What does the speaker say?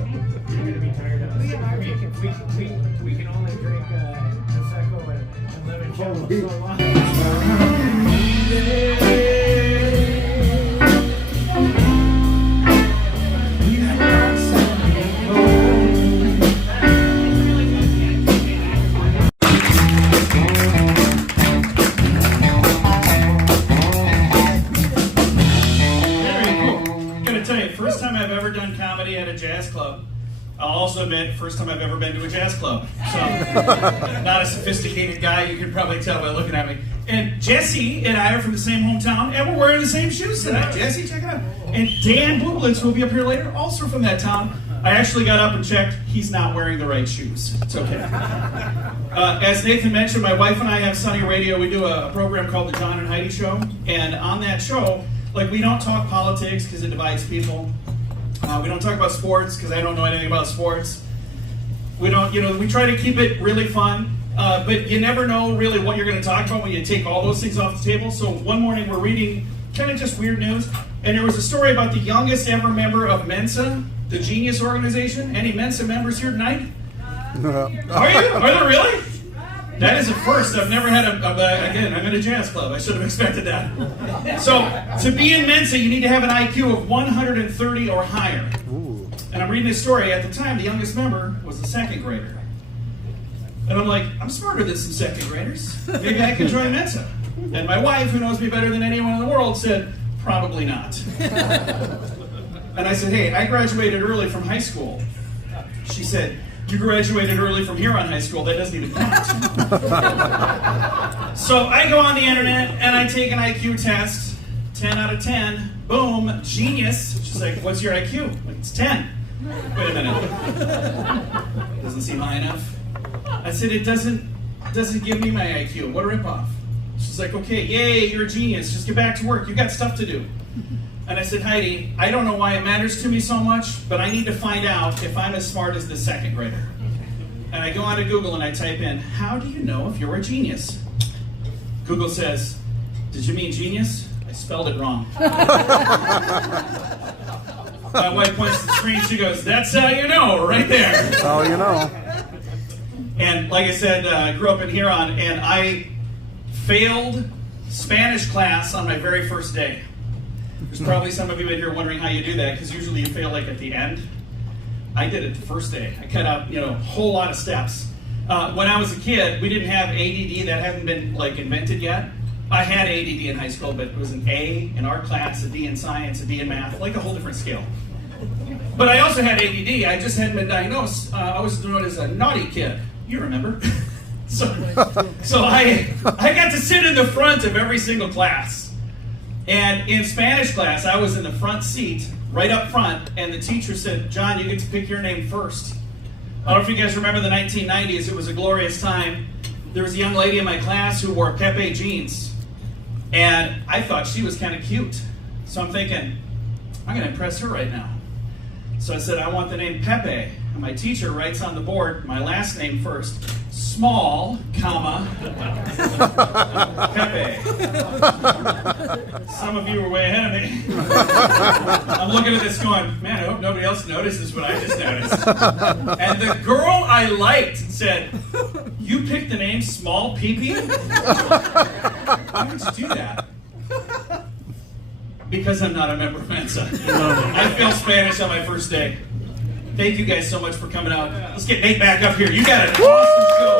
gonna be tired of us. We can only drink Prosecco and limoncello for so long. First time I've ever done comedy at a jazz club. I'll also admit, first time I've ever been to a jazz club. So, not a sophisticated guy, you can probably tell by looking at me. And Jesse and I are from the same hometown, and we're wearing the same shoes tonight. Jesse, check it out. And Dan Bublitz will be up here later, also from that town. I actually got up and checked. He's not wearing the right shoes. It's okay. As Nathan mentioned, my wife and I have Sunny Radio. We do a program called The John and Heidi Show. And on that show, like, we don't talk politics because it divides people. We don't talk about sports because I don't know anything about sports. We don't, we try to keep it really fun, but you never know really what you're going to talk about when you take all those things off the table. So one morning we're reading kind of just weird news, and there was a story about the youngest ever member of Mensa, the Genius organization. Any Mensa members here tonight? Are you? Are there really? That is a first. I've never had again, I'm in a jazz club. I should have expected that. So, to be in Mensa, you need to have an IQ of 130 or higher. Ooh. And I'm reading this story. At the time, the youngest member was a second grader. And I'm like, I'm smarter than some second graders. Maybe I can join Mensa. And my wife, who knows me better than anyone in the world, said, probably not. And I said, hey, I graduated early from high school. She said, you graduated early from Huron High School. That doesn't even count. So I go on the internet and I take an IQ test. 10 out of 10. Boom. Genius. She's like, what's your IQ? I'm like, it's 10. Wait a minute. Doesn't seem high enough. I said, it doesn't give me my IQ. What a ripoff. She's like, okay, yay, you're a genius. Just get back to work. You got stuff to do. And I said, Heidi, I don't know why it matters to me so much, but I need to find out if I'm as smart as the second grader. And I go onto Google and I type in, how do you know if you're a genius? Google says, did you mean genius? I spelled it wrong. My wife points to the screen, she goes, that's how you know, right there. That's how you know. And like I said, I grew up in Huron, and I failed Spanish class on my very first day. There's probably some of you in here wondering how you do that, because usually you fail like at the end. I did it the first day. I cut out, a whole lot of steps. When I was a kid, we didn't have ADD. That hadn't been invented yet. I had ADD in high school, but it was an A in art class, a D in science, a D in math, like a whole different scale. But I also had ADD. I just hadn't been diagnosed. I was known as a naughty kid. You remember? So I got to sit in the front of every single class. And in Spanish class, I was in the front seat, right up front, and the teacher said, John, you get to pick your name first. I don't know if you guys remember the 1990s. It was a glorious time. There was a young lady in my class who wore Pepe jeans, and I thought she was kind of cute. So I'm thinking, I'm going to impress her right now. So I said, I want the name Pepe. And my teacher writes on the board my last name first. Small, comma, Pepe. Some of you were way ahead of me. I'm looking at this going, man, I hope nobody else notices what I just noticed. And the girl I liked said, you picked the name Small Pee-Pee? Why would you do that? Because I'm not a member of Mensa. I failed Spanish on my first day. Thank you guys so much for coming out. Let's get Nate back up here. You got an awesome show.